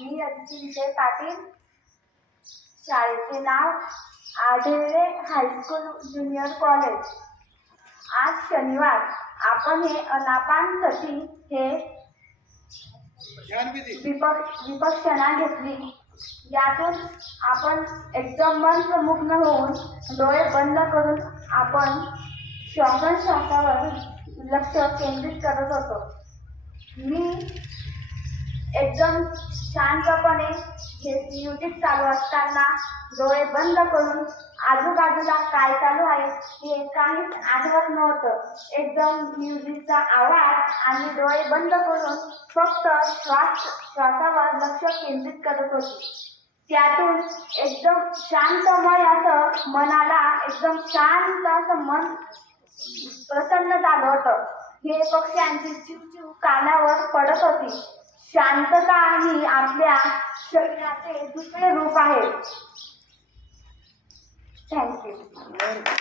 मी अदिती विजय पाटील. शाळेचे नाव Adhere high school junior college आज शनिवार. आपण हे अनापान सती हे विपक्ष विपक्षणा घेतली. यातून आपण एकदम मंत्रमुग्न होऊन डोळे बंद करून आपण श्वासोच्छ्वासावर लक्ष केंद्रित करत होतो. मी एकदम शांतपणे हे म्युझिक चालू असताना डोळे बंद करून आजूबाजूला काय चालू आहे हे काहीच आठवत नव्हतं. एकदम म्युझिकचा आवाज आणि डोळे बंद करून फक्त श्वास श्वासावर लक्ष केंद्रित करत होती. त्यातून एकदम शांतमय असं मनाला एकदम शांत असं मन प्रसन्न झालं होतं. हे पक्ष्यांची चिवचिव कानावर पडत होती. शांतता ही आपल्या शरीराचे दुसरे रूप आहे. थँक्यू